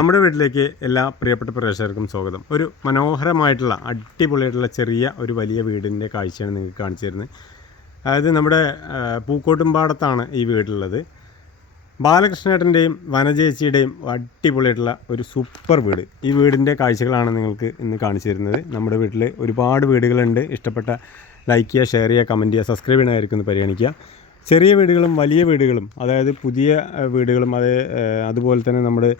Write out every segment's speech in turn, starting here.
നമ്മുടെ വീട്ടിലേക്ക് എല്ലാ പ്രിയപ്പെട്ട പ്രേക്ഷകർക്കും സ്വാഗതം. ഒരു മനോഹരമായിട്ടുള്ള അടിപൊളിയായിട്ടുള്ള ചെറിയ ഒരു വലിയ വീടിന്റെ കാഴ്ചയാണ് നിങ്ങൾക്ക് കാണിച്ചു തരുന്നത് അതായത് നമ്മുടെ പൂക്കോട്ടുംപാടത്താണ് ഈ വീടുള്ളത്. ബാലകൃഷ്ണേട്ടന്റെയും വനജേച്ചിയുടെയും അടിപൊളിയായിട്ടുള്ള ഒരു സൂപ്പർ വീട്. ഈ വീടിന്റെ കാഴ്ചകളാണ് നിങ്ങൾക്ക് ഇന്ന് കാണിച്ചു തരുന്നത് നമ്മുടെ വീട്ടിൽ ഒരുപാട് വീടുകളുണ്ട്. ഇഷ്ടപ്പെട്ട ലൈക്ക് ചെയ്യുക ഷെയർ ചെയ്യുക കമന്റ് ചെയ്യുക സബ്സ്ക്രൈബ് ചെയ്യണമായിരിക്കും എന്ന് പരിഗണിക്കുക. ചെറിയ വീടുകളും വലിയ വീടുകളും അതായത് പുതിയ വീടുകളും അത് അതുപോലെ തന്നെ നമ്മുടെ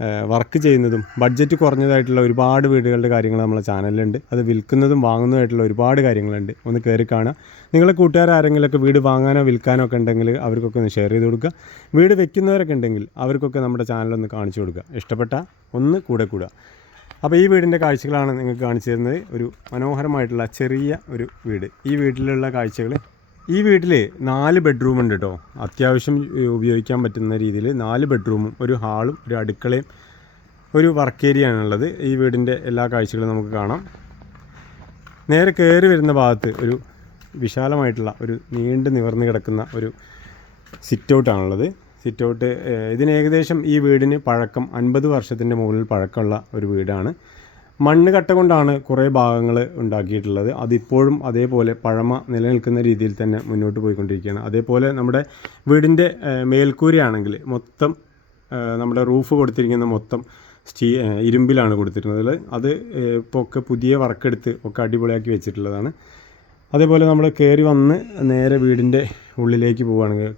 വർക്ക് ചെയ്യുന്നതും ബഡ്ജറ്റ് കുറഞ്ഞതായിട്ടുള്ള ഒരുപാട് വീടുകളുടെ കാര്യങ്ങൾ നമ്മളെ ചാനലിലുണ്ട്. അത് വിൽക്കുന്നതും വാങ്ങുന്നതായിട്ടുള്ള ഒരുപാട് കാര്യങ്ങളുണ്ട്. ഒന്ന് കയറി കാണുക നിങ്ങളെ കൂട്ടുകാർ ആരെങ്കിലുമൊക്കെ വീട് വാങ്ങാനോ വിൽക്കാനോ ഒക്കെ ഉണ്ടെങ്കിൽ അവർക്കൊക്കെ ഒന്ന് ഷെയർ ചെയ്ത് കൊടുക്കുക. വീട് വെക്കുന്നവരൊക്കെ ഉണ്ടെങ്കിൽ അവർക്കൊക്കെ നമ്മുടെ ചാനലൊന്ന് കാണിച്ചു കൊടുക്കുക. ഇഷ്ടപ്പെട്ട ഒന്ന് കൂടെ കൂടുക. അപ്പോൾ ഈ വീടിന്റെ കാഴ്ചകളാണ് നിങ്ങൾക്ക് കാണിച്ചു തരുന്നത്. ഒരു മനോഹരമായിട്ടുള്ള ചെറിയ ഒരു വീട്. ഈ വീട്ടിലുള്ള കാഴ്ചകൾ ഈ വീട്ടിൽ നാല് ബെഡ്റൂം ഉണ്ട് കേട്ടോ അത്യാവശ്യം ഉപയോഗിക്കാൻ പറ്റുന്ന രീതിയിൽ നാല് ബെഡ്റൂമും ഒരു ഹാളും ഒരു അടുക്കളയും ഒരു വർക്ക് ഏരിയ ആണുള്ളത് ഈ വീടിന്റെ എല്ലാ കാഴ്ചകളും നമുക്ക് കാണാം. നേരെ കയറി വരുന്ന ഭാഗത്ത് ഒരു വിശാലമായിട്ടുള്ള ഒരു നീണ്ടു നിവർന്ന് കിടക്കുന്ന ഒരു സിറ്റ് ഔട്ടാണുള്ളത് സിറ്റ് ഔട്ട് ഇതിന് ഏകദേശം ഈ വീടിന് പഴക്കം അൻപത് വർഷത്തിന്റെ മുകളിൽ പഴക്കമുള്ള ഒരു വീടാണ്. മണ്ണ് കട്ട കൊണ്ടാണ് കുറേ ഭാഗങ്ങൾ ഉണ്ടാക്കിയിട്ടുള്ളത്. അതിപ്പോഴും അതേപോലെ പഴമ നിലനിൽക്കുന്ന രീതിയിൽ തന്നെ മുന്നോട്ട് പോയിക്കൊണ്ടിരിക്കുകയാണ്. അതേപോലെ നമ്മുടെ വീടിന്റെ മേൽക്കൂരയാണെങ്കിൽ മൊത്തം നമ്മുടെ റൂഫ് കൊടുത്തിരിക്കുന്ന മൊത്തം സ്റ്റീ ഇരുമ്പിലാണ് കൊടുത്തിരുന്നത്. അത് ഇപ്പോൾ ഒക്കെ പുതിയ വർക്കെടുത്ത് ഒക്കെ അടിപൊളിയാക്കി വെച്ചിട്ടുള്ളതാണ്. അതേപോലെ നമ്മൾ കയറി വന്ന് നേരെ വീടിന്റെ ഉള്ളിലേക്ക് പോവുകയാണെങ്കിൽ